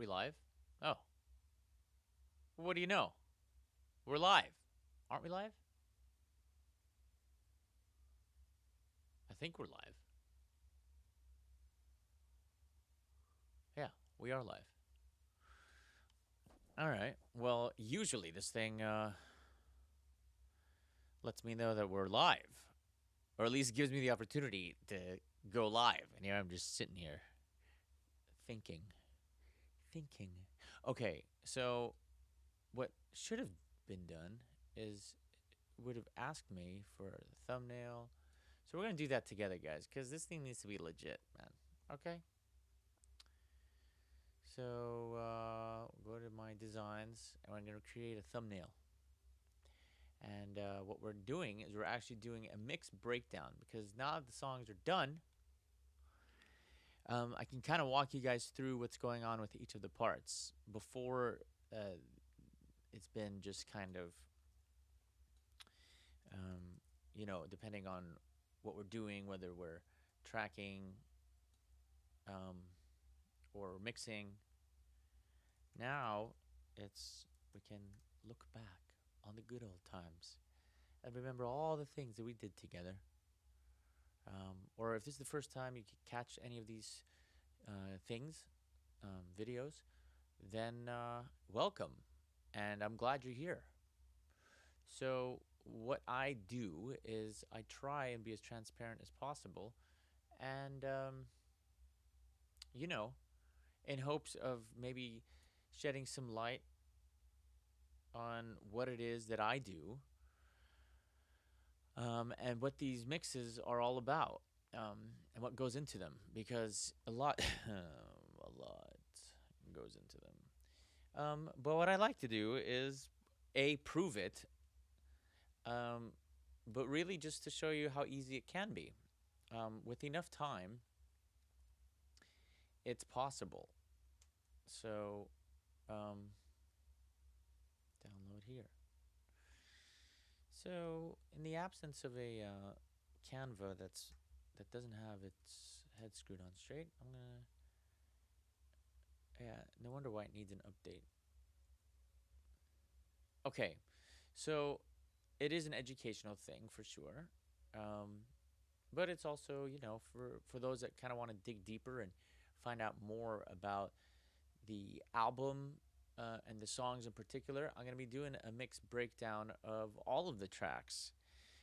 we live? Oh, what do you know? We're live. Aren't we live? I think we're live. Yeah, we are live. All right. Well, usually this thing lets me know that we're live, or at least gives me the opportunity to go live. And here I'm just sitting here thinking, thinking. Okay, so what should have been done is would have asked me for the thumbnail. So we're gonna do that together, guys, because this thing needs to be legit, man. Okay. So go to my designs, and I'm gonna create a thumbnail. And what we're doing is we're actually doing a mix breakdown because now that the songs are done, I can kind of walk you guys through what's going on with each of the parts. Before, uh, it's been just kind of, um, depending on what we're doing, whether we're tracking um, or mixing. Now we can look back on the good old times and remember all the things that we did together. Or if this is the first time you catch any of these things, videos, then welcome. And I'm glad you're here. So, what I do is I try and be as transparent as possible. And, you know, in hopes of maybe shedding some light on what it is that I do, and what these mixes are all about, and what goes into them, because a lot, a lot goes into them. But what I like to do is prove it, um, but really just to show you how easy it can be. With enough time, it's possible. So, um, download here. So, in the absence of a Canva that doesn't have its head screwed on straight, I'm gonna. Yeah, no wonder why it needs an update. Okay, so it is an educational thing for sure, um, but it's also for those that kind of want to dig deeper and find out more about the album and the songs in particular. I'm gonna be doing a mixed breakdown of all of the tracks.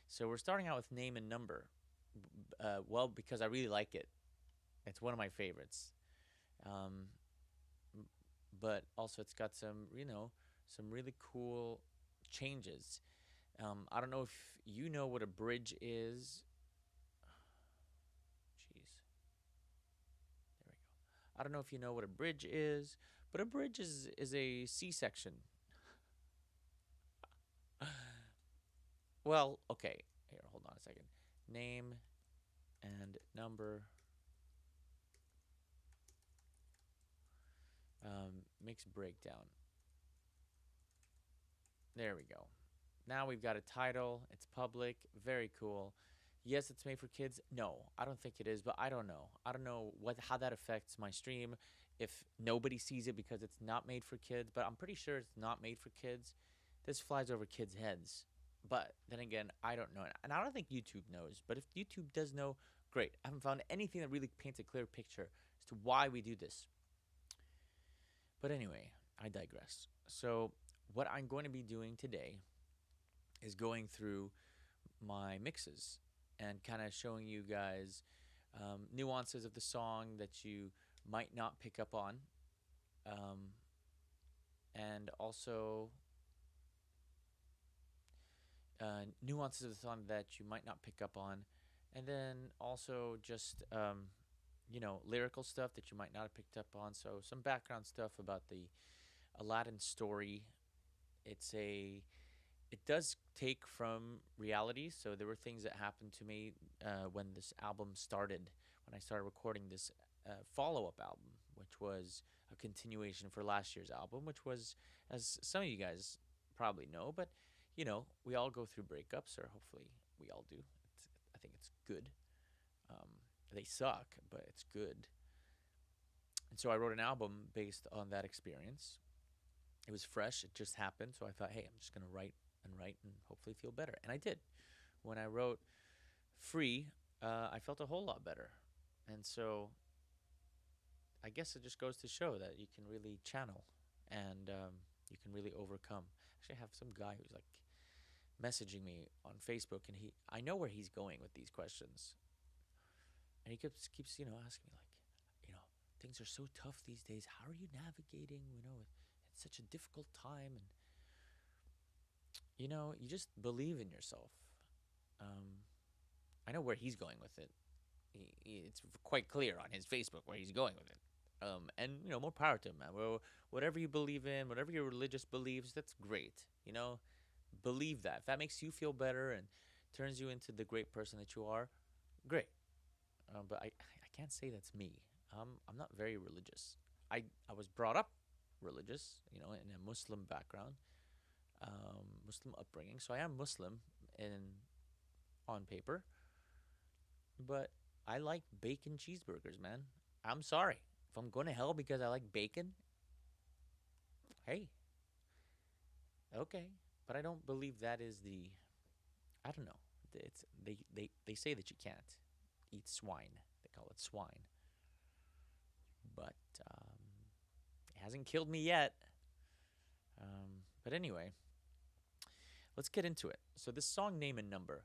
So we're starting out with Name and Number. Well, because I really like it. It's one of my favorites. Um, but also it's got some really cool changes. I don't know if you know what a bridge is. Jeez, there we go. I don't know if you know what a bridge is, but a bridge is a C section. Well, okay. Here, hold on a second. Name and number. Mixed breakdown. There we go. Now we've got a title. It's public. Very cool. Yes, it's made for kids. No, I don't think it is, but I don't know. I don't know how that affects my stream if nobody sees it because it's not made for kids, but I'm pretty sure it's not made for kids. This flies over kids' heads. But then again, I don't know. And I don't think YouTube knows. But if YouTube does know, great. I haven't found anything that really paints a clear picture as to why we do this. But anyway, I digress. So, what I'm going to be doing today is going through my mixes and kind of showing you guys nuances of the song that you might not pick up on, um, and also nuances of the song that you might not pick up on, and then also just lyrical stuff that you might not have picked up on. So some background stuff about the Aladdin story. It's a it does take from reality. So there were things that happened to me when this album started, when I started recording this follow-up album, which was a continuation for last year's album, which was, as some of you guys probably know, but we all go through breakups, or hopefully we all do. I think it's good. They suck, but it's good. And so I wrote an album based on that experience. It was fresh, it just happened. So I thought, hey, I'm just going to write and hopefully feel better. And I did. When I wrote Free, I felt a whole lot better. And so I guess it just goes to show that you can really channel and you can really overcome. Actually, I have some guy who's like messaging me on Facebook, and I know where he's going with these questions, and he keeps asking me like, you know, things are so tough these days. How are you navigating? It's such a difficult time, and you just believe in yourself. Um, I know where he's going with it. It's quite clear on his Facebook where he's going with it. And more power to him, man. Well, whatever you believe in, whatever your religious beliefs, that's great. Believe that. If that makes you feel better and turns you into the great person that you are, great. But I can't say that's me. I'm not very religious. I was brought up religious, in a Muslim background, Muslim upbringing. So I am Muslim in on paper, but I like bacon cheeseburgers, man. I'm sorry. If I'm going to hell because I like bacon, hey, okay. But I don't believe that is the. I don't know. They say that you can't eat swine. They call it swine, but it hasn't killed me yet. But anyway, let's get into it. So this song, Name and Number,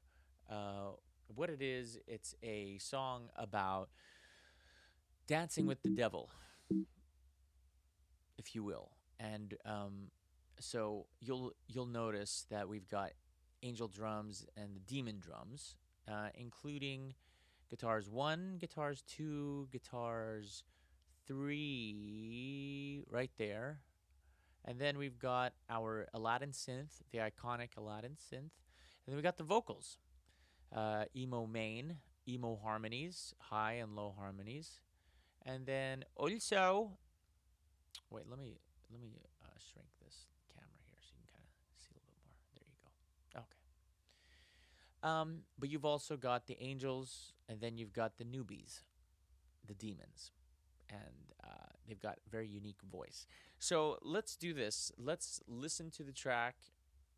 what it is, it's a song about dancing with the devil, if you will. And so you'll notice that we've got angel drums and the demon drums, including guitars 1, guitars 2, guitars 3, right there. And then we've got our Alaeddin synth, the iconic Alaeddin synth. And then we got the vocals, emo main, emo harmonies, high and low harmonies. And then also, wait, let me shrink this camera here so you can kind of see a little bit more. There you go. Okay. But you've also got the angels, and then you've got the newbies, the demons, and they've got very unique voice. So let's do this. Let's listen to the track,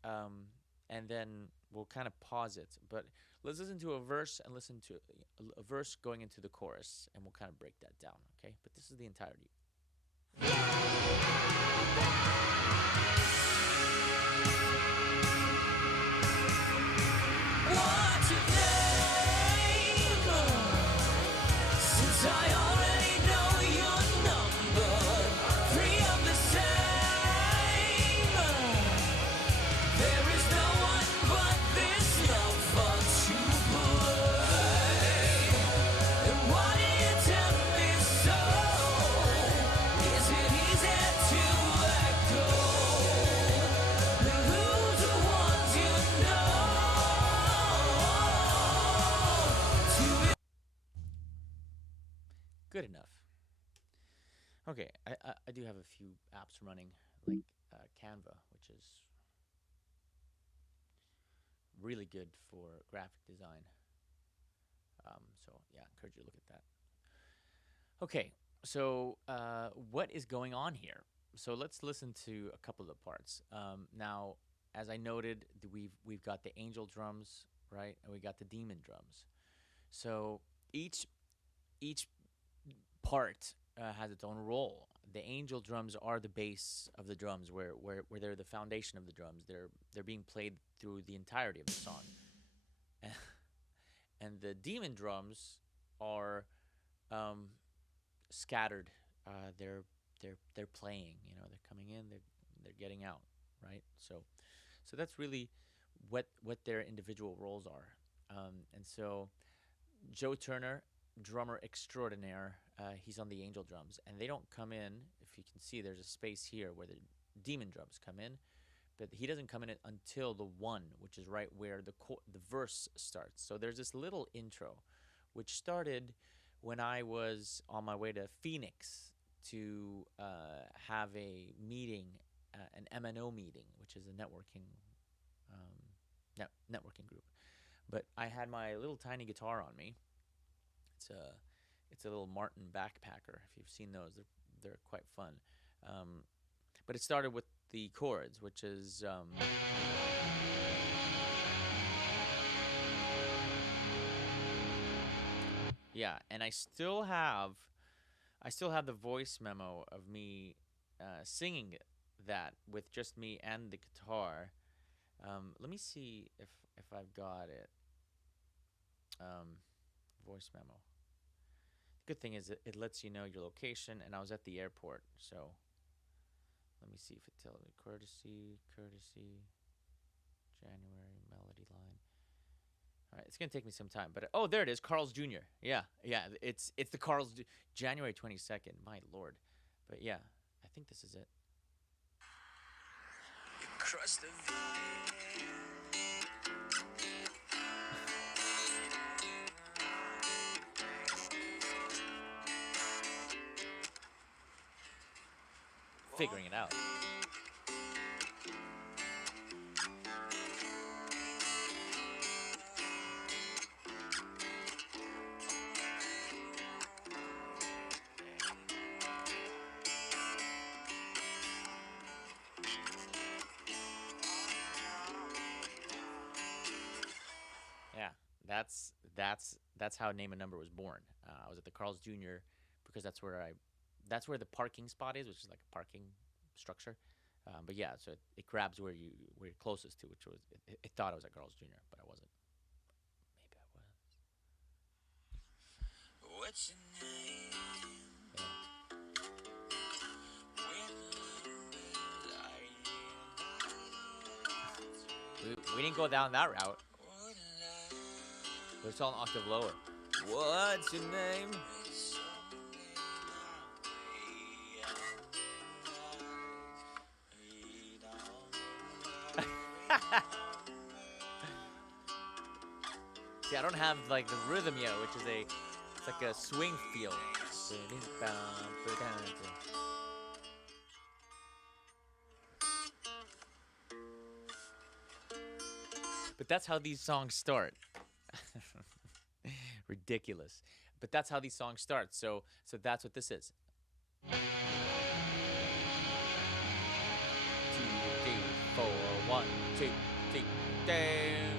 and then we'll kind of pause it. But let's listen to a verse and listen to a verse going into the chorus, and we'll kind of break that down. Okay? But this is the entirety. What's your name? Since I already know your number, three of the same. There is no one but this love for to play. And why do you tell me so? Is it easy to let go? And who's the ones you know? Good enough. Okay, I do have a few apps running, like Canva, which is really good for graphic design. So yeah, I encourage you to look at that. Okay, so what is going on here? So let's listen to a couple of parts. Now, as I noted, we've got the angel drums, right, and we got the demon drums. So each part has its own role. The angel drums are the base of the drums, where they're the foundation of the drums. They're being played through the entirety of the song, and the demon drums are scattered. They're playing. They're coming in. They're getting out. Right. So that's really what their individual roles are. And so Joe Turner, drummer extraordinaire, he's on the angel drums, and they don't come in. If you can see, there's a space here where the demon drums come in, but he doesn't come in it until the one, which is right where the verse starts. So there's this little intro, which started when I was on my way to Phoenix to have a meeting, an MNO meeting, which is a networking group. But I had my little tiny guitar on me. It's It's a little Martin backpacker. If you've seen those, they're quite fun. Um, but it started with the chords, which is yeah, and I still have the voice memo of me singing that with just me and the guitar. Let me see if I've got it. Um, Voice memo. The good thing is it lets you know your location, and I was at the airport, so let me see if it tells me courtesy, January melody line. All right, it's gonna take me some time, but oh, there it is, Carl's Jr. Yeah, yeah, it's the January 22nd. My lord, but yeah, I think this is it. Across the figuring it out. Yeah, that's how Name a Number was born. I was at the Carl's Jr. because that's where the parking spot is, which is like a parking structure. But yeah, so it grabs where you're closest to, which was it thought I was at Carl's Jr., but I wasn't. Maybe I was. What's your name? Yeah. We didn't go down that route. But it's all an octave lower. What's your name? See, I don't have like the rhythm yet, which is it's like a swing feel. But that's how these songs start. Ridiculous. But that's how these songs start. So that's what this is. 2, 3, 4, 1, 2, 3, down.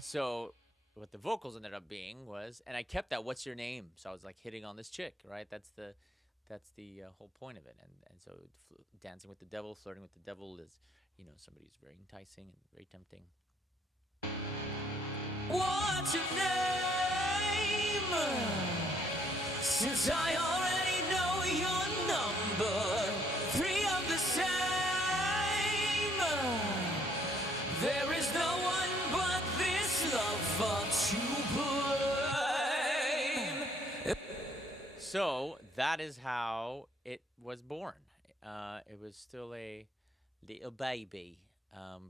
So what the vocals ended up being was, and I kept that "What's your name?" So I was like hitting on this chick, right? That's the whole point of it. And so dancing with the devil, flirting with the devil is, somebody who's very enticing and very tempting. What's your name? Since I already know your number, three of the same. There is no one but this love for to blame. So that is how it was born. It was still a little baby,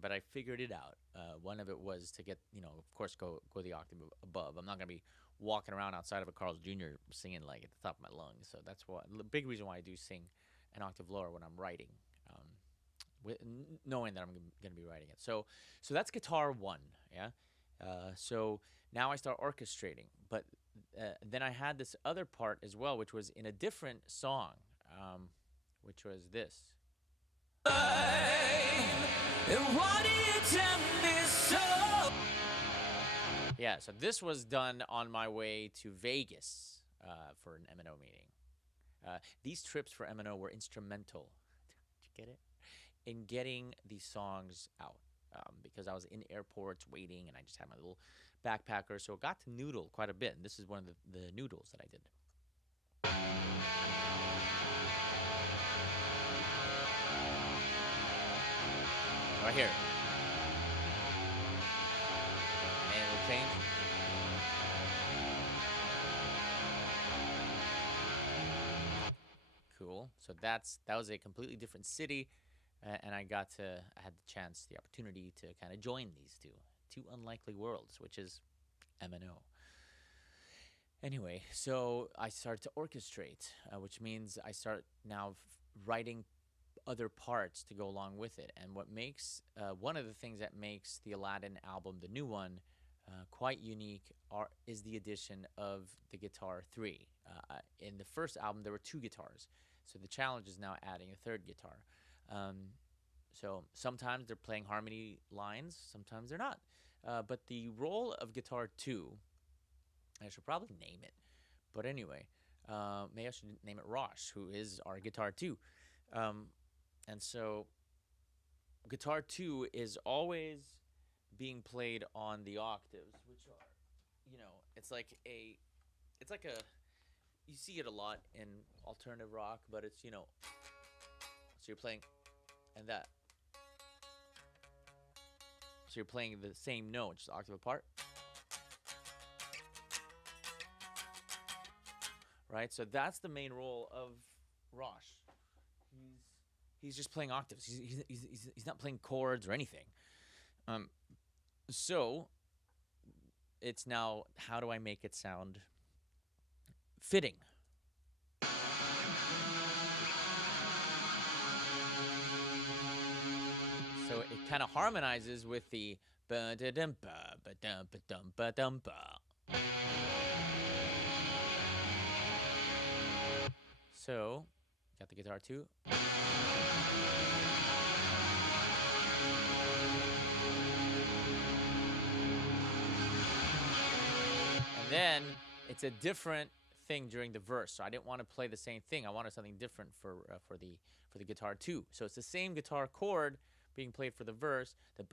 but I figured it out. One of it was to get, of course, go the octave above. I'm not gonna be walking around outside of a Carl's Jr. singing like at the top of my lungs. So that's the big reason why I do sing an octave lower when I'm writing, knowing that I'm gonna be writing it. So that's guitar one, yeah. So now I start orchestrating, but then I had this other part as well, which was in a different song, which was this. Yeah, so this was done on my way to Vegas for an M&O meeting. These trips for M&O were instrumental. Did you get it? In getting these songs out, because I was in airports waiting, and I just had my little backpacker, so I got to noodle quite a bit. And this is one of the noodles that I did. Right here. And it'll change. Cool. So that was a completely different city, and I had the opportunity to kind of join these two unlikely worlds, which is M&O. Anyway, so I started to orchestrate, which means I start now writing other parts to go along with it. And what makes one of the things that makes the Aladdin album, the new one, quite unique is the addition of the guitar three. In the first album, there were two guitars, so the challenge is now adding a third guitar. Um, so sometimes they're playing harmony lines, sometimes they're not. But the role of guitar two, I should probably name it, but anyway, maybe I should name it Rosh, who is our guitar two. Um, and so guitar two is always being played on the octaves, which are, it's like a, you see it a lot in alternative rock, but it's, so you're playing, and that. So you're playing the same note, just octave apart. Right? So that's the main role of Rosh. He's just playing octaves. He's not playing chords or anything. So it's now, how do I make it sound fitting? So it kind of harmonizes with the ba-da-dum-ba, ba-dum-ba-dum-ba-dum-ba. So, got the guitar too. And then it's a different thing during the verse. So I didn't want to play the same thing. I wanted something different for the guitar too. So it's the same guitar chord being played for the verse, the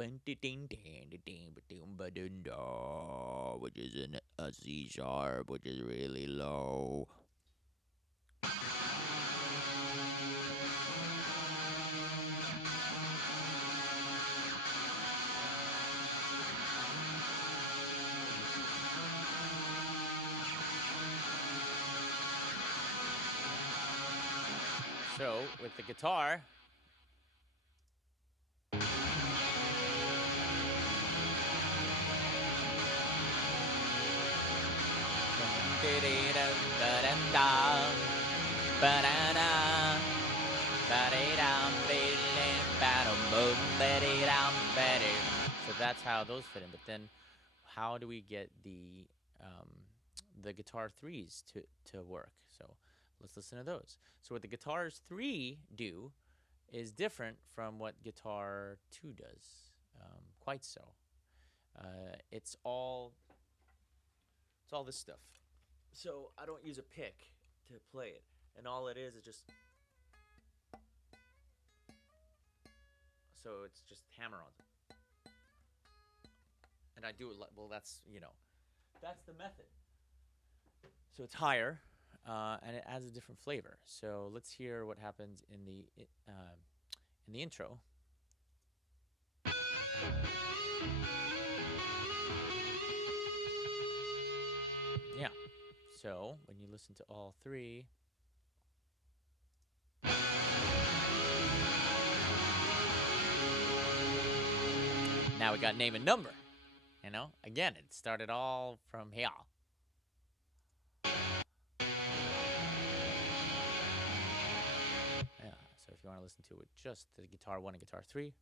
which is in a C sharp, which is really low. So with the guitar, so that's how those fit in. But then, how do we get the guitar threes to work? So let's listen to those. So what the guitars three do is different from what guitar two does. Quite so. It's all this stuff. So I don't use a pick to play it, and all it is just. So it's just hammer-ons. And I do it well. That's that's the method. So it's higher, and it adds a different flavor. So let's hear what happens in the intro. Yeah. So when you listen to all three. Now we got name and number. Again, it started all from here. Yeah, so if you want to listen to it with just the guitar one and guitar three.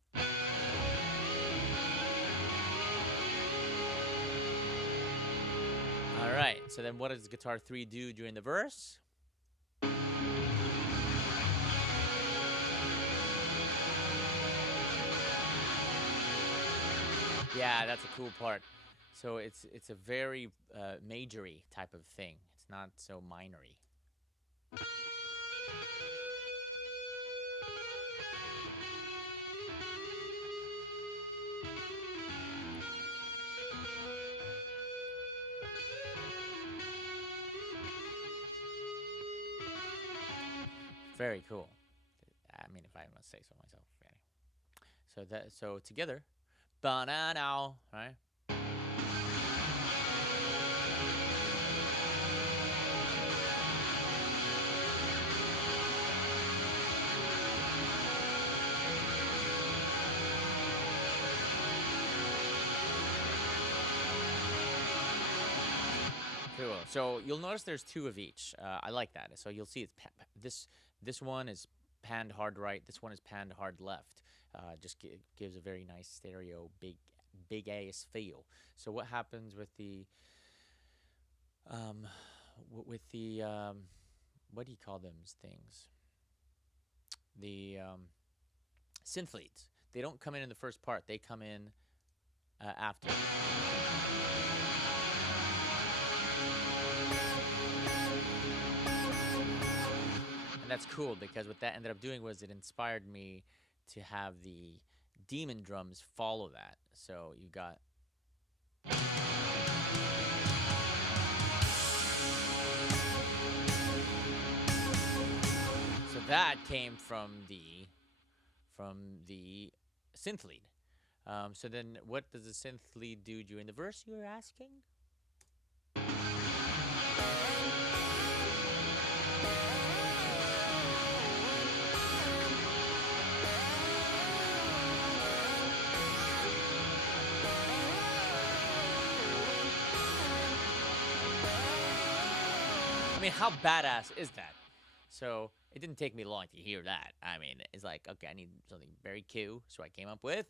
All right, so then what does guitar three do during the verse? Yeah, that's a cool part. So it's a very majory type of thing. It's not so minory. Very cool. I mean, if I must say so myself. So together, ba-na-now, right? Cool. So you'll notice there's two of each. I like that. So you'll see it's this one is panned hard right. This one is panned hard left. Just gives a very nice stereo, big ass feel. So what happens with the um, what do you call them things? The synth leads. They don't come in the first part. They come in after. And that's cool because what that ended up doing was it inspired me to have the demon drums follow that. So you got. So that came from the synth lead. So then, what does the synth lead do during the verse? You were asking. I mean, how badass is that? So it didn't take me long to hear that. I mean, it's like, okay, I need something very cool, so I came up with.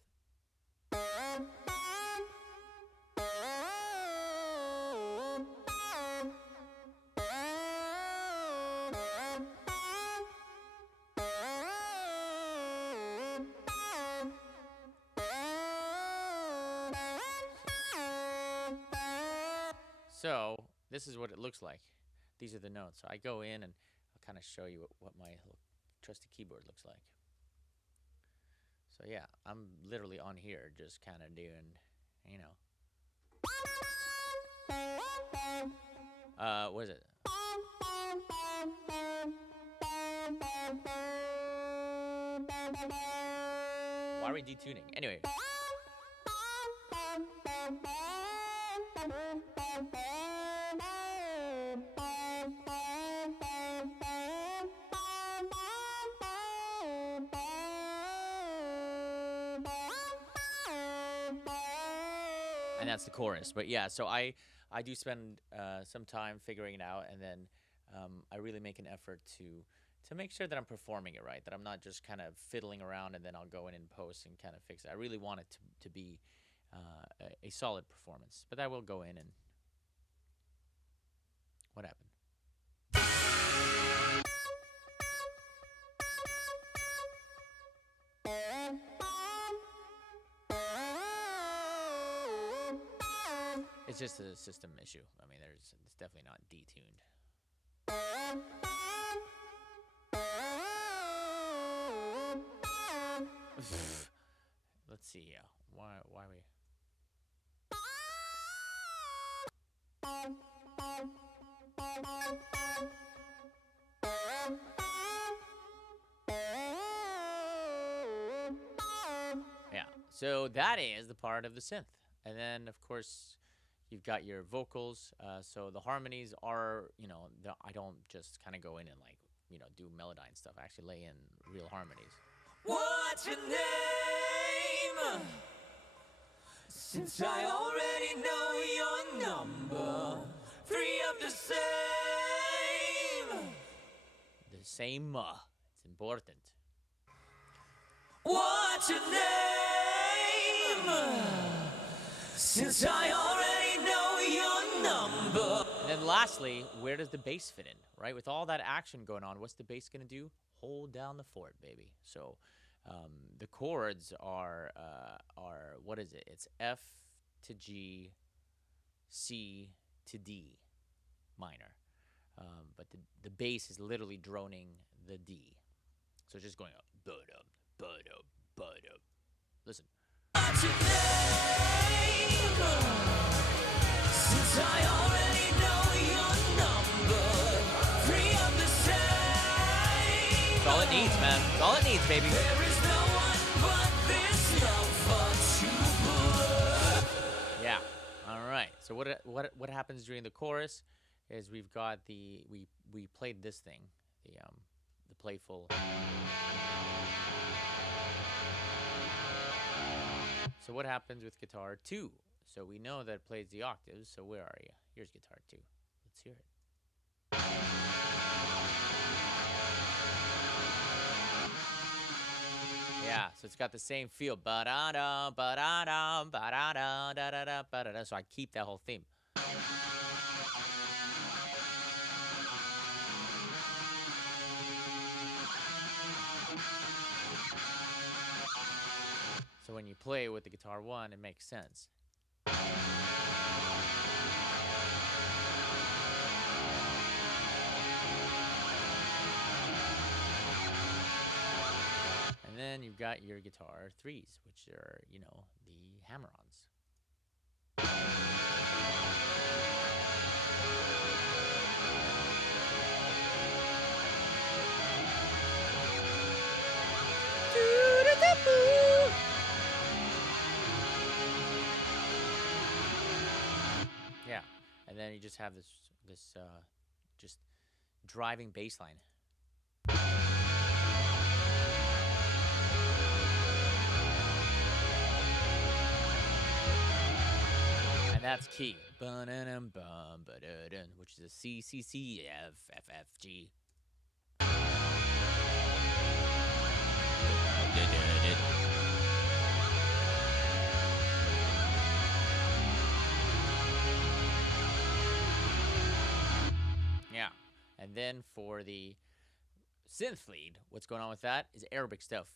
So this is what it looks like. These are the notes. So I go in and I'll kind of show you what my trusty keyboard looks like. So yeah, I'm literally on here just kind of doing, you know. What is it? Why are we detuning? Anyway. And that's the chorus. But yeah, so I do spend some time figuring it out, and then I really make an effort to make sure that I'm performing it right, that I'm not just kind of fiddling around and then I'll go in and post and kind of fix it. I really want it to be a solid performance. But I will go in and... What happened? It's just a system issue. I mean, it's definitely not detuned. Let's see. Why we? Yeah. So that is the part of the synth, and then of course you've got your vocals. So the harmonies are, I don't just kind of go in and do Melodyne stuff. I actually lay in real harmonies. What's your name? Since I already know your number, three of the same. The same. It's important. What's your name? Since I already know your number. And then lastly, where does the bass fit in, right? With all that action going on, what's the bass going to do? Hold down the fort, baby. So the chords are what is it? It's F to G, C to D minor. But the bass is literally droning the D. So it's just going up. Bud-up, bud-up, bud-up. Listen. What's your name? Since I already know your number, three of the same. That's all it needs, man. That's all it needs, baby. There is no one but this love for true. Yeah. All right. So what happens during the chorus is we've got we played this thing, the playful. So what happens with guitar 2? So we know that it plays the octaves. So where are you? Here's guitar 2. Let's hear it. Yeah, so it's got the same feel. Ba-da-da, ba-da-da, ba-da-da, da-da-da, ba-da-da. So I keep that whole theme. So when you play with the guitar one, it makes sense. And then you've got your guitar threes, which are, the hammer-ons. Yeah, and then you just have this just driving bass line. And that's key. Which is a C, C, C, F, F, F, G. Yeah. And then for the synth lead, what's going on with that is Arabic stuff.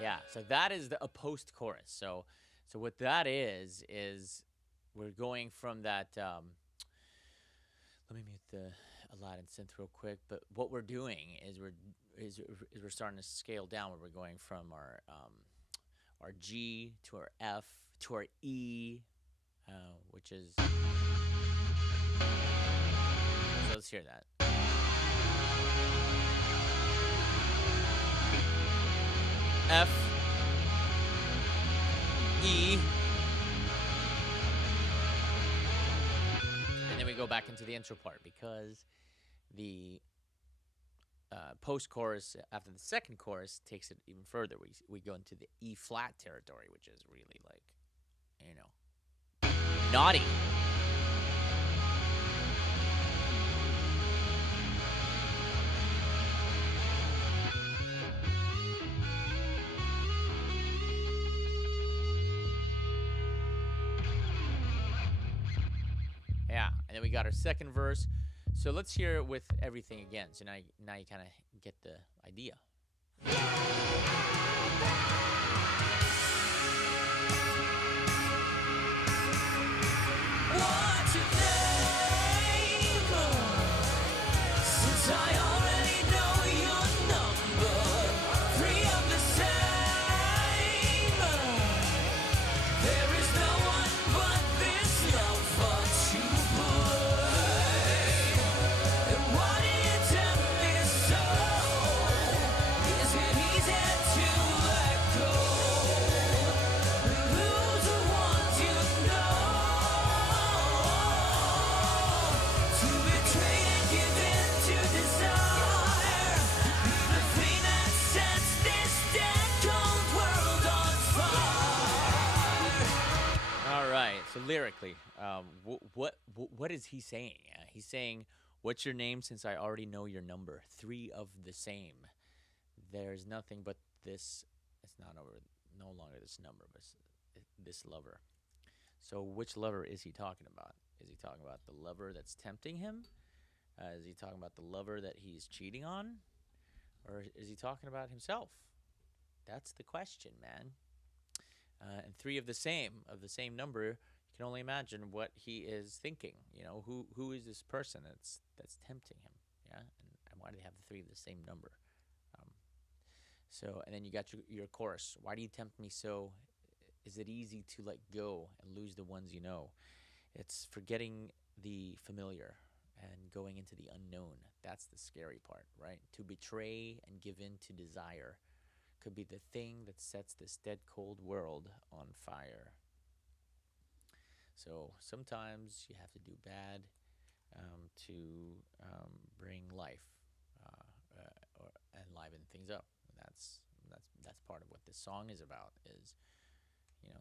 Yeah, so that is a post chorus. So what that is we're going from that. Let me mute the Alaeddin synth real quick. But what we're doing is we're starting to scale down. Where we're going from our G to our F to our E, which is. So let's hear that. F, E, and then we go back into the intro part because the post chorus after the second chorus takes it even further. We go into the E flat territory, which is really like, naughty. Yeah, and then we got our second verse. So let's hear it with everything again. So now you kind of get the idea. What's your name? Since I already know your number, three of the same. There is no one but this love for to play. And why do you tell me so? Is it easy to let go? Lose the ones you know. To betray and give in to desire. Be the thing that sets this dead cold world on fire. All right. So lyrically, what is he saying? He's saying, "What's your name? Since I already know your number. Three of the same. There's nothing but this. It's no longer this number, but this lover." So which lover is he talking about? Is he talking about the lover that's tempting him? Is he talking about the lover that he's cheating on, or is he talking about himself? That's the question, man. And three of the same number, you can only imagine what he is thinking. Who is this person that's tempting him? Yeah, and why do they have the three of the same number? Um, and then you got your chorus. Why do you tempt me so? Is it easy to let go and lose the ones you know? It's forgetting the familiar and going into the unknown. That's the scary part, right? To betray and give in to desire could be the thing that sets this dead cold world on fire. So sometimes you have to do bad to bring life or enliven things up. And that's part of what this song is about. Is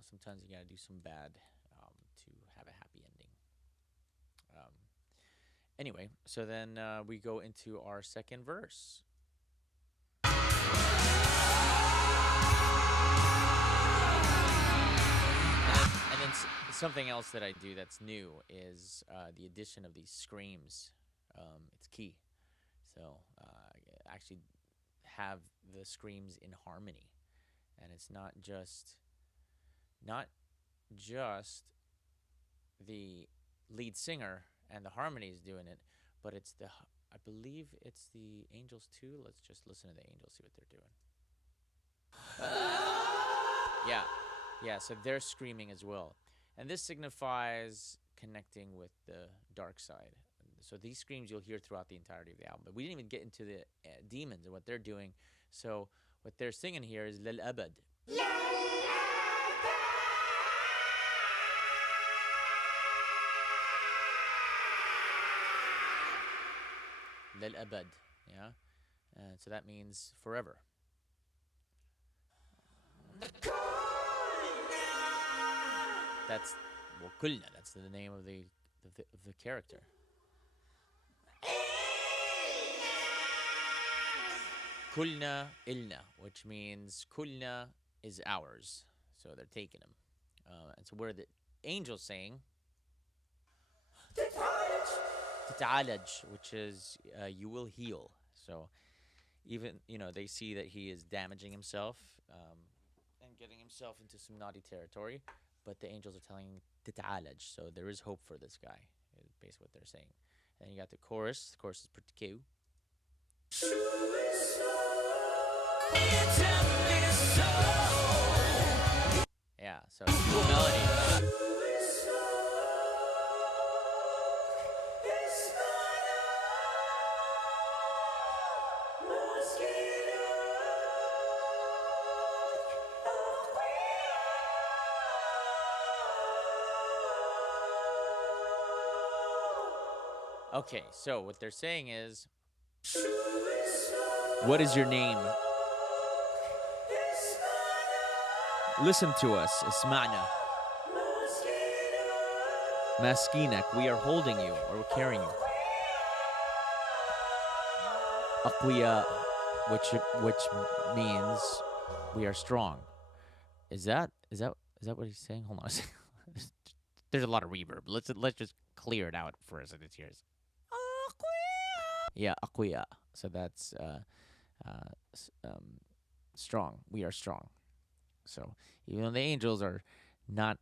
sometimes you gotta do some bad to have a happy ending. Um, anyway, so then we go into our second verse. Something else that I do that's new is the addition of these screams. It's key. So actually have the screams in harmony, and it's not just the lead singer and the harmonies doing it, but it's I believe it's the angels too. Let's just listen to the angels, see what they're doing. Yeah, yeah. So they're screaming as well, and this signifies connecting with the dark side. So these screams you'll hear throughout the entirety of the album. But we didn't even get into the demons and what they're doing. So what they're singing here is Lil Abad. Lil Abad. Yeah. So that means forever. That's Kulna. That's the name of the character. Kulna ilna, which means Kulna is ours. So they're taking him. And so where the angel's saying Tata'alaj, which is you will heal. So even, they see that he is damaging himself and getting himself into some naughty territory, but the angels are telling Tata'alaj. So there is hope for this guy, is basically what they're saying. And then you got the chorus. The chorus is pretty cute. Yeah, so cool melody. Okay, so what they're saying is, what is your name? Listen to us. Isma'na. Maskinak. We are holding you, or we're carrying you. Aqwiya, which means we are strong. Is that what he's saying? Hold on a second. There's a lot of reverb. Let's just clear it out for a second here. Yeah, Aqwiya. So that's strong. We are strong. So even though the angels are not,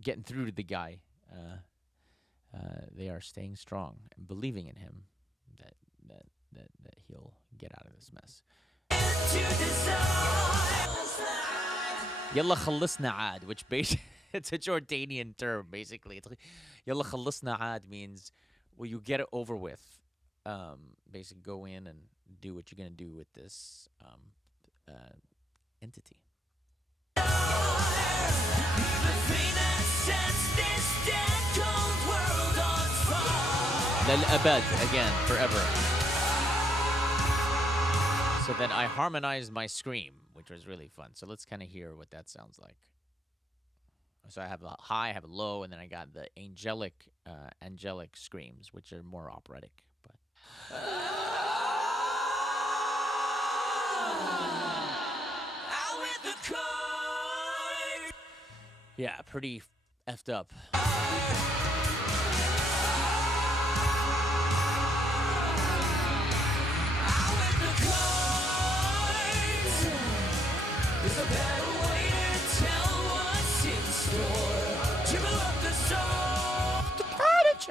getting through to the guy, they are staying strong and believing in him that he'll get out of this mess. Yalla khallisna aad, which basically it's a Jordanian term. Basically, it's like yalla khallisna aad means, well, you get it over with. Basically, go in and do what you're gonna do with this entity. Lil Abad, again, forever. So then I harmonized my scream, which was really fun. So let's kind of hear what that sounds like. So I have a high, I have a low, and then I got the angelic screams, which are more operatic. But yeah, pretty effed up.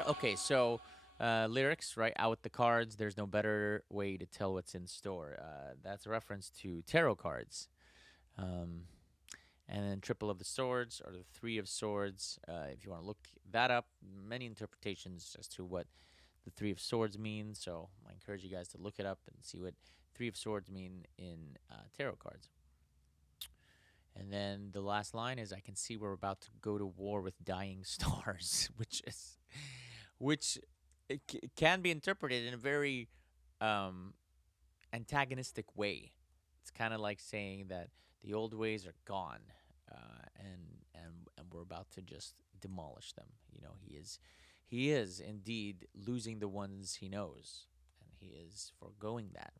Okay, so lyrics, right? Out with the cards. There's no better way to tell what's in store. That's a reference to tarot cards. And then Triple of the Swords or the Three of Swords. If you want to look that up, many interpretations as to what the Three of Swords means. So I encourage you guys to look it up and see what Three of Swords mean in tarot cards. And then the last line is, "I can see we're about to go to war with dying stars," which it can be interpreted in a very um, antagonistic way. It's kind of like saying that the old ways are gone, and we're about to just demolish them. He is indeed losing the ones he knows, and he is foregoing that,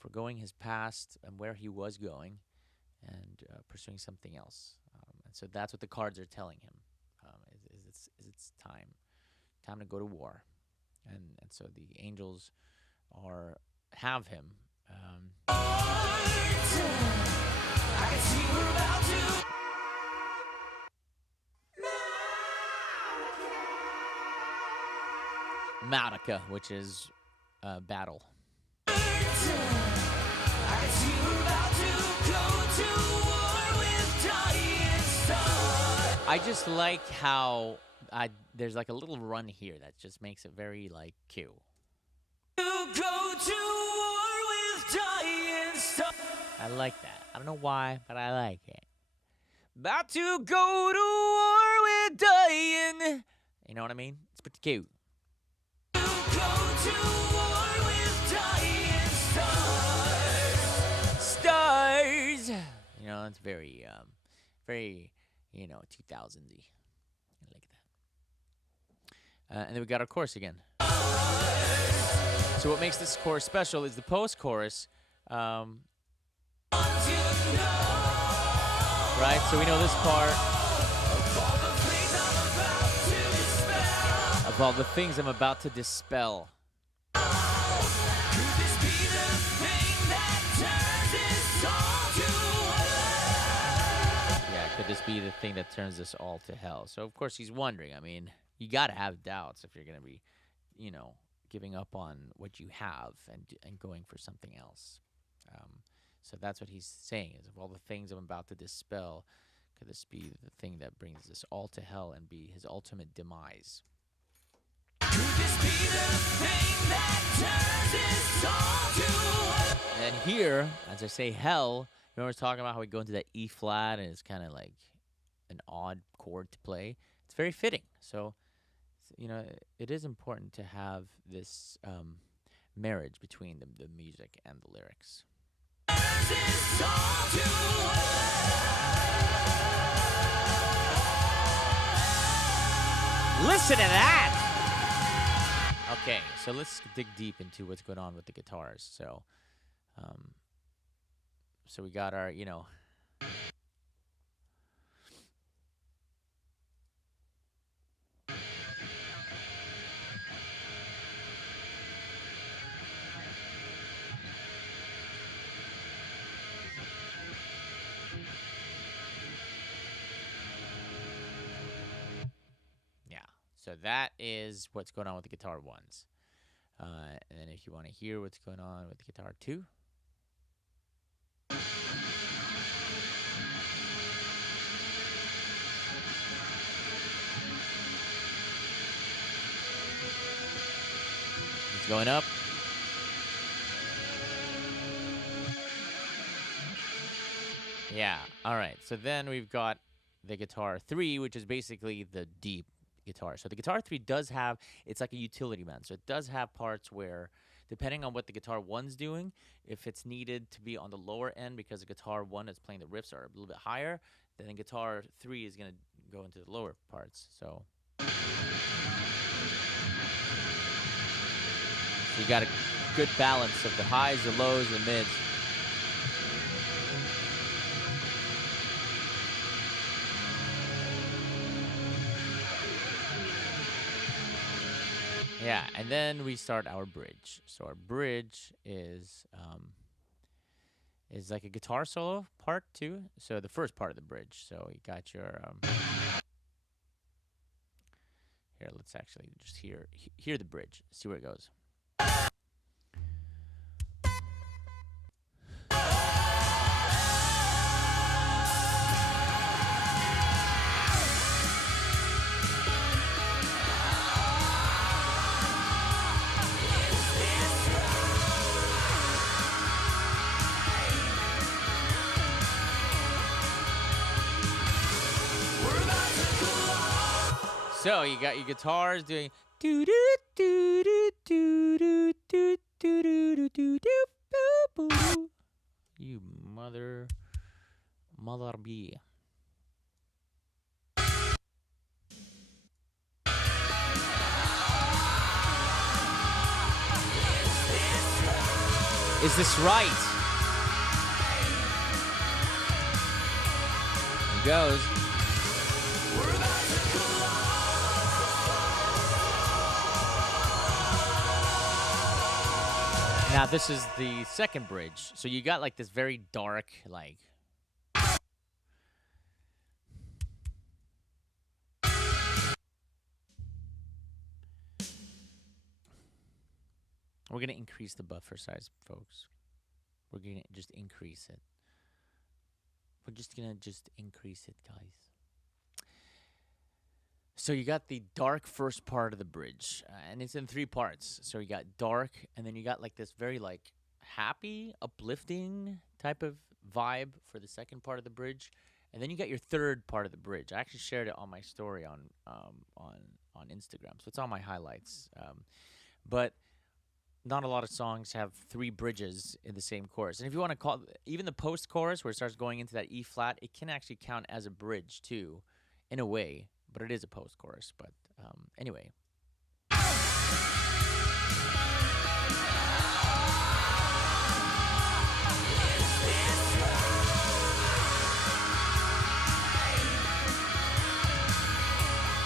foregoing his past and where he was going, and pursuing something else. And so that's what the cards are telling him. It's time to go to war, and so the angels have him. Madoka, which is battle. I just like how there's like a little run here that just makes it very like cute. I like that. I don't know why, but I like it. About to go to war with dying. You know what I mean? It's pretty cute. Stars. You know, it's very, 2000s-y. I like that. And then we got our chorus again. So what makes this chorus special is the post-chorus. Right? So we know this part. Of all the things I'm about to dispel. Could this be the thing that turns us all to hell? So, of course, he's wondering. I mean, you got to have doubts if you're going to be, giving up on what you have and going for something else. So that's what he's saying, is of all the things I'm about to dispel, could this be the thing that brings us all to hell and be his ultimate demise? Could this be the thing that turns us all to hell? And here, as I say hell, remember I was talking about how we go into that E flat and it's kind of like an odd chord to play. It's very fitting. So, it is important to have this marriage between the music and the lyrics. Listen to that! Okay, so let's dig deep into what's going on with the guitars. So we got our, so that is what's going on with the guitar ones. And then if you want to hear what's going on with the guitar two. It's going up. Yeah, all right. So then we've got the guitar 3, which is basically the deep guitar. So the guitar 3 does have, it's like a utility band. So it does have parts where, depending on what the guitar 1's doing, if it's needed to be on the lower end because the guitar 1 is playing the riffs are a little bit higher, then the guitar 3 is going to go into the lower parts. So you got a good balance of the highs, the lows, the mids. Yeah, and then we start our bridge. So our bridge is like a guitar solo part too. So the first part of the bridge. So you got your here. Let's actually just hear the bridge. See where it goes. So you got your guitars doing doo doo doo doo doo doo doo doo doo doo doo boo boo. You mother bee. Is this right? Here goes. Now this is the second bridge. So you got like this very dark, like we're gonna increase the buffer size, folks. We're gonna just increase it. We're just gonna increase it, guys. So you got the dark first part of the bridge, and it's in 3 parts. So you got dark, and then you got like this very like happy, uplifting type of vibe for the second part of the bridge, and then you got your third part of the bridge. I actually shared it on my story on Instagram, so it's on my highlights. But not a lot of songs have 3 bridges in the same chorus. And if you want to call even the post chorus where it starts going into that E flat, it can actually count as a bridge too, in a way. But it is a post chorus. But anyway.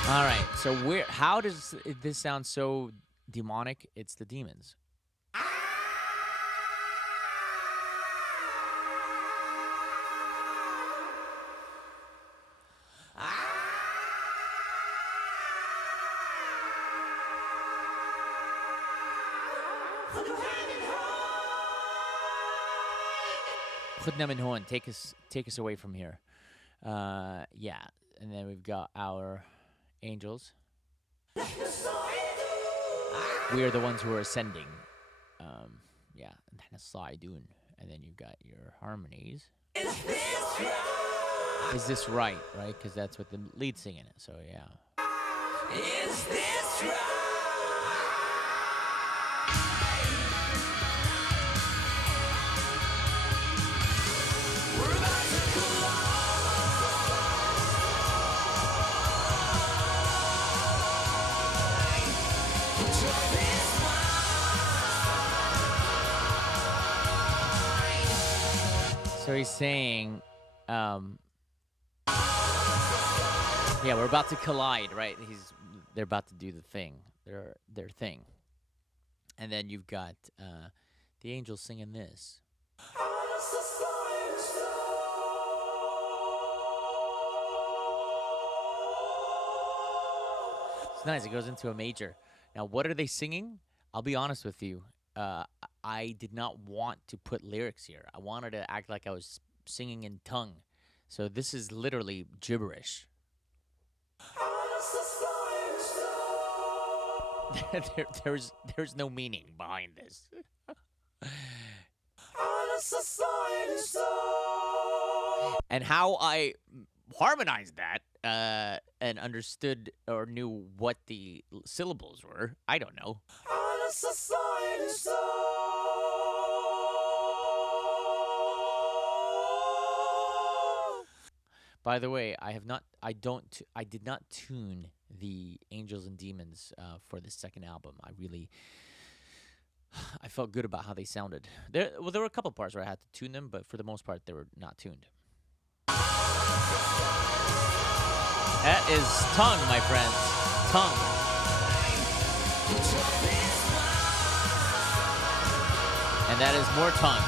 All right. So how does this sound so demonic? It's the demons. Take us away from here. Yeah, and then we've got our angels. We are the ones who are ascending. Yeah, Alaeddin. And then you've got your harmonies. Is this right? Right? Because that's what the lead singing it. So yeah. Is this right? So he's saying, yeah, we're about to collide, right? They're about to do the thing, their thing, and then you've got the angels singing this. It's nice. It goes into a major. Now, what are they singing? I'll be honest with you. I did not want to put lyrics here. I wanted to act like I was singing in tongue. So this is literally gibberish. There's no meaning behind this. And how I harmonized that and understood or knew what the syllables were, I don't know. By the way, I did not tune the Angels and Demons for the second album. I felt good about how they sounded. There were a couple parts where I had to tune them, but for the most part, they were not tuned. That is tongue, my friends. Tongue. And that is more tongue.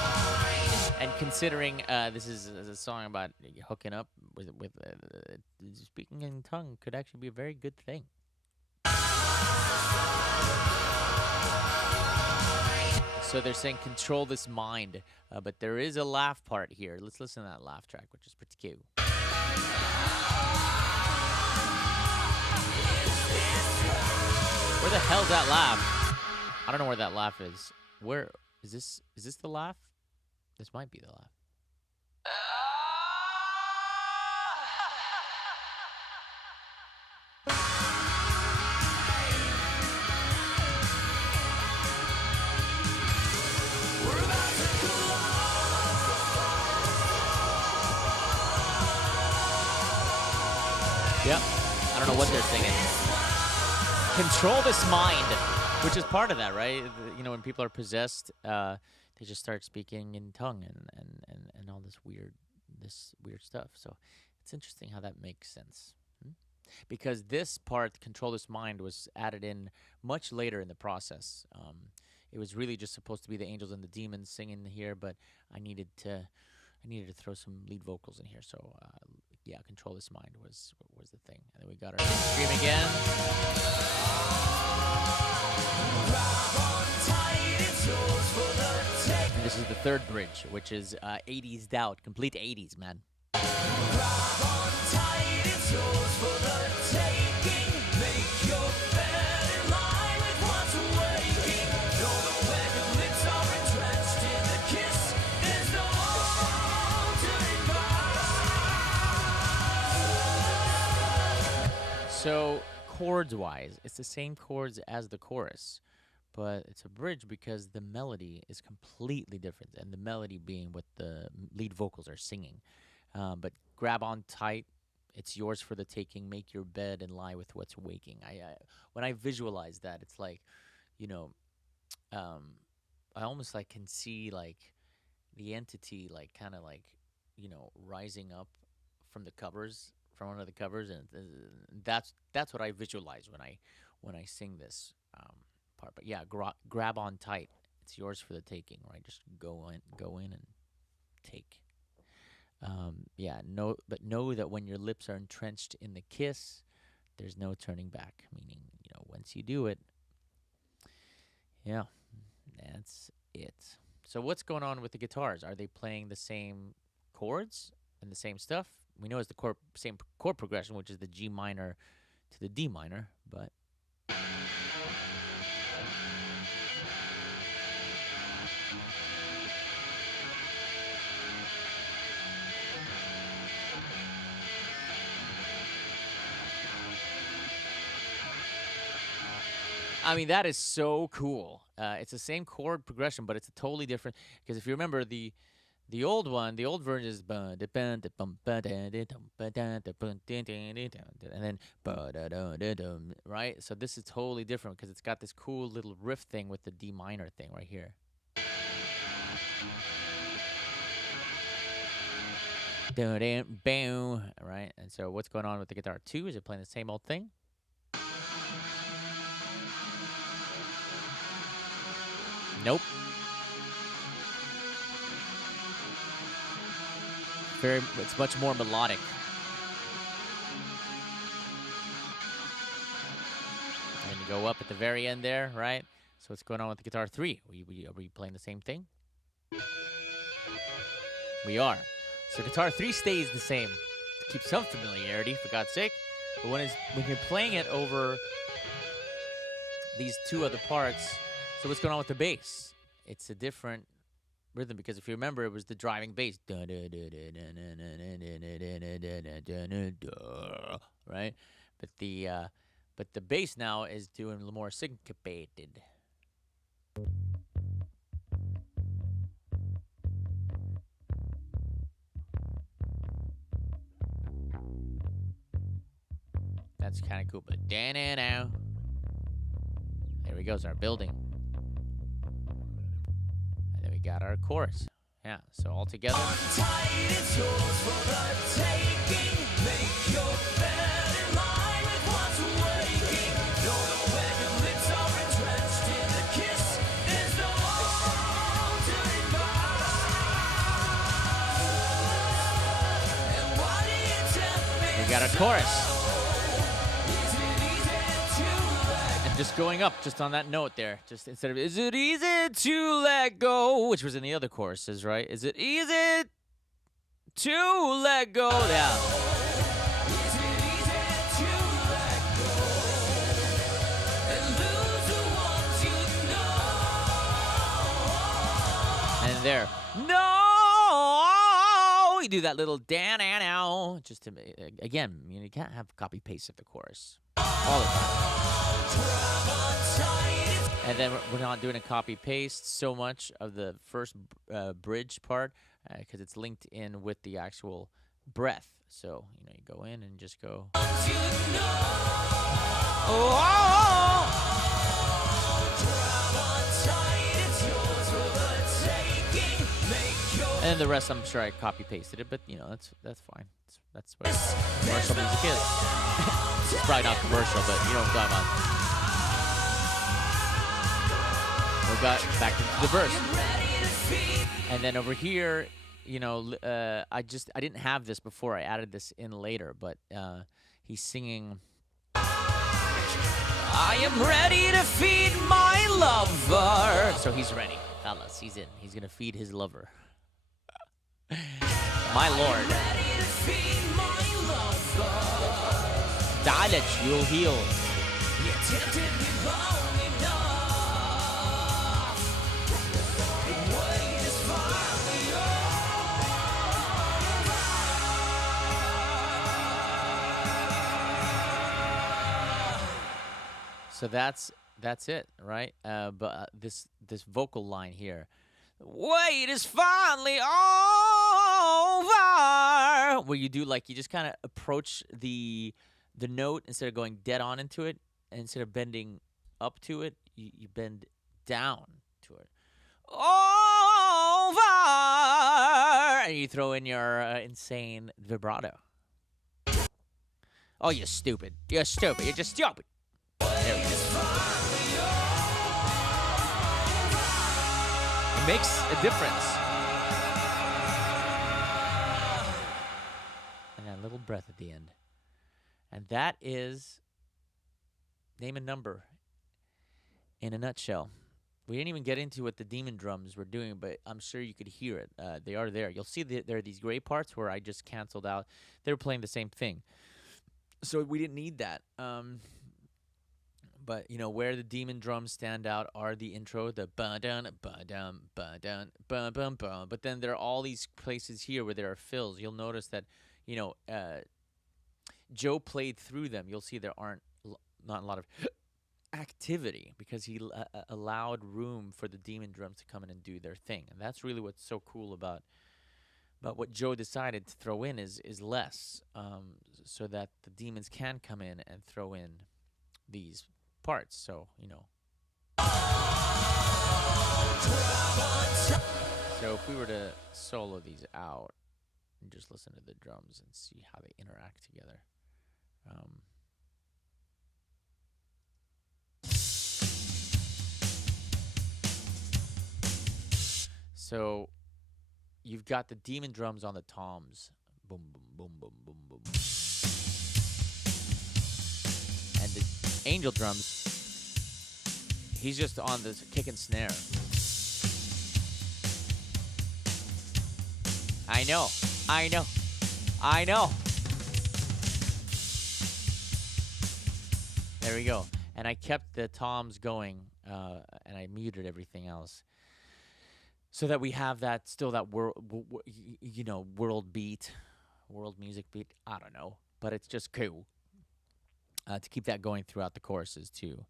And considering this is a song about hooking up with speaking in tongue could actually be a very good thing. So they're saying control this mind, but there is a laugh part here. Let's listen to that laugh track, which is pretty cute. Where the hell's that laugh? I don't know where that laugh is. Where is this? Is this the laugh? This might be the laugh. Yep. I don't know what they're singing. Control this mind, which is part of that, right? When people are possessed, they just start speaking in tongue and all this weird stuff. So it's interesting how that makes sense. Because this part, control this mind, was added in much later in the process. It was really just supposed to be the angels and the demons singing here, but I needed to throw some lead vocals in here. So yeah, control this mind was the thing. And then we got our stream again. And this is the third bridge, which is 80s out, complete 80s, man. So chords-wise, it's the same chords as the chorus, but it's a bridge because the melody is completely different, and the melody being what the lead vocals are singing. But grab on tight, it's yours for the taking. Make your bed and lie with what's waking. When I visualize that, it's like, I almost like can see like the entity like kind of like, rising up from the covers, from one of the covers, and that's what I visualize when I sing this part. But yeah, grab on tight. It's yours for the taking, right? Just go in and take. But know that when your lips are entrenched in the kiss, there's no turning back. Meaning, once you do it, yeah, that's it. So what's going on with the guitars? Are they playing the same chords and the same stuff? We know it's the same chord progression, which is the G minor to the D minor, but I mean, that is so cool. It's the same chord progression, but it's a totally different. Because if you remember the old one, the old version is and then right. So this is totally different because it's got this cool little riff thing with the D minor thing right here. Right. And so what's going on with the guitar 2? Is it playing the same old thing? Nope. It's much more melodic. And you go up at the very end there, right? So what's going on with the guitar 3? Are we playing the same thing? We are. So guitar 3 stays the same. To keep some familiarity, for God's sake. But when you're playing it over these two other parts, so what's going on with the bass? It's a different rhythm because if you remember, it was the driving bass, right? But the bass now is doing a little more syncopated. That's kind of cool. But now, there we go. It's our building. Got our chorus. Yeah, so all together. We got our chorus. Just going up, just on that note there. Just instead of, is it easy to let go? Which was in the other choruses, right? Is it easy to let go? Yeah. Is it easy to let go and lose the ones you know? And there. No! You do that little dan-an-ow. Just to, again, you can't have copy-paste of the chorus all the time. And then we're not doing a copy paste so much of the first bridge part because it's linked in with the actual breath. So, you go in and just go. And the rest, I'm sure I copy pasted it, but that's fine. That's what commercial music is. It's probably not commercial, but you know what I'm talking about. We got back into the verse, and then over here, I didn't have this before. I added this in later, but he's singing. I am ready to feed my lover. So he's ready, fellas. He's in. He's gonna feed his lover. My lord. Die that you'll heal. So that's it, right? But this vocal line here, wait is finally over. Where you do you just kind of approach the note instead of going dead on into it, and instead of bending up to it, you bend down to it. Over, and you throw in your insane vibrato. Oh, you're stupid. You're stupid. You're just stupid. There we go. It makes a difference. And that little breath at the end. And that is Name a Number in a nutshell. We didn't even get into what the demon drums were doing, but I'm sure you could hear it. They are there. You'll see there are these gray parts where I just canceled out. They were playing the same thing. So we didn't need that. But where the demon drums stand out are the intro, the ba-dun, ba-dum, ba-dun, ba-bum, bum. But then there are all these places here where there are fills. You'll notice that, Joe played through them. You'll see there aren't not a lot of activity because he allowed room for the demon drums to come in and do their thing. And that's really what's so cool about what Joe decided to throw in is less, so that the demons can come in and throw in these parts. So, So if we were to solo these out and just listen to the drums and see how they interact together. So you've got the demon drums on the toms. Boom, boom, boom, boom, boom, boom. And the angel drums, he's just on the kick and snare. I know. There we go. And I kept the toms going, and I muted everything else, so that we have that world beat, world music beat. I don't know, but it's just cool to keep that going throughout the choruses too,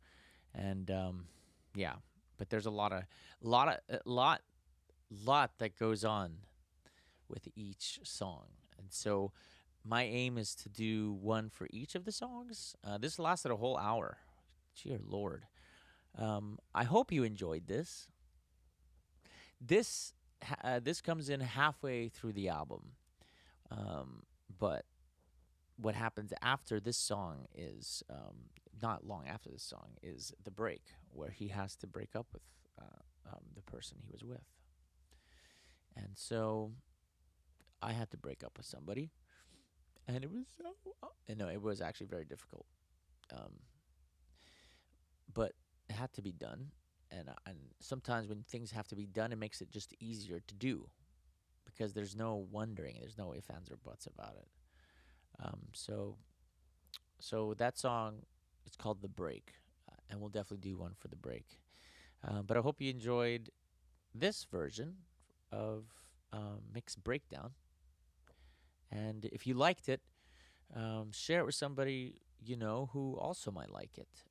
and yeah. But there's a lot that goes on with each song, and so my aim is to do one for each of the songs. This lasted a whole hour. Dear Lord. I hope you enjoyed this. This comes in halfway through the album, but what happens after this song is not long after this song is the break, where he has to break up with the person he was with, and so I had to break up with somebody, and it was it was actually very difficult, but it had to be done. And sometimes when things have to be done, it makes it just easier to do, because there's no wondering, there's no ifs, ands, or buts about it. So that song, it's called The Break, and we'll definitely do one for The Break. But I hope you enjoyed this version of Mixed Breakdown. And if you liked it, share it with somebody you know who also might like it.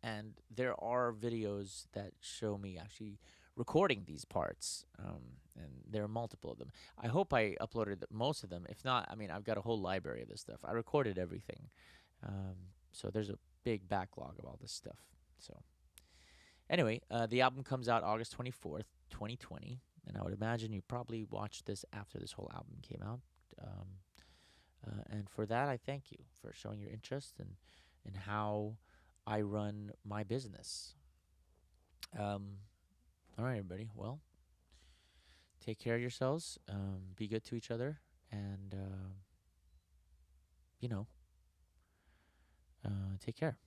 And there are videos that show me actually recording these parts, and there are multiple of them. I hope I uploaded most of them. If not, I mean, I've got a whole library of this stuff. I recorded everything, um, so there's a big backlog of all this stuff. So anyway, the album comes out August 24th, 2020, and I would imagine you probably watched this after this whole album came out. Um, and for that, I thank you for showing your interest in how I run my business. Um, all right, everybody. Well, take care of yourselves. Be good to each other, and you know, take care.